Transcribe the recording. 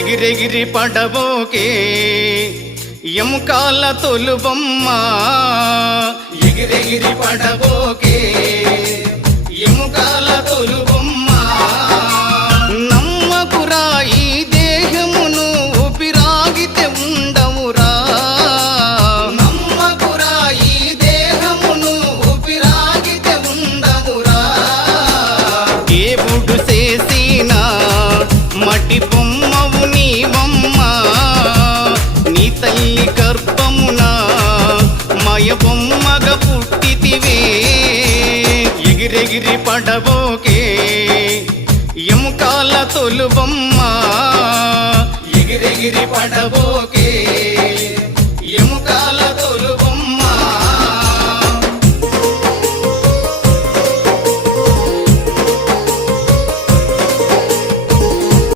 ఎగిరెగిరి పడబోకే ఎముకాల తొలుబొమ్మ ఎగిరెగిరి పడబోకే ఎముకాల తొలుబొమ్మ నమ్మకురా ఈ దేహమును ఊపిరాగితే ఉండవురా నమ్మకురా ఈ దేహమును ఊపిరాగితే ఉండవురా దేవుడు చేసిన మటి బొమ్మవు నీవమ్మ నీ తల్లి గర్భమున మయ బొమ్మగా పుట్టితివే ఎగిరెగిరి పడబోకే ఎముకాల తొలుబొమ్మ ఎగిరెగిరి పడబోకే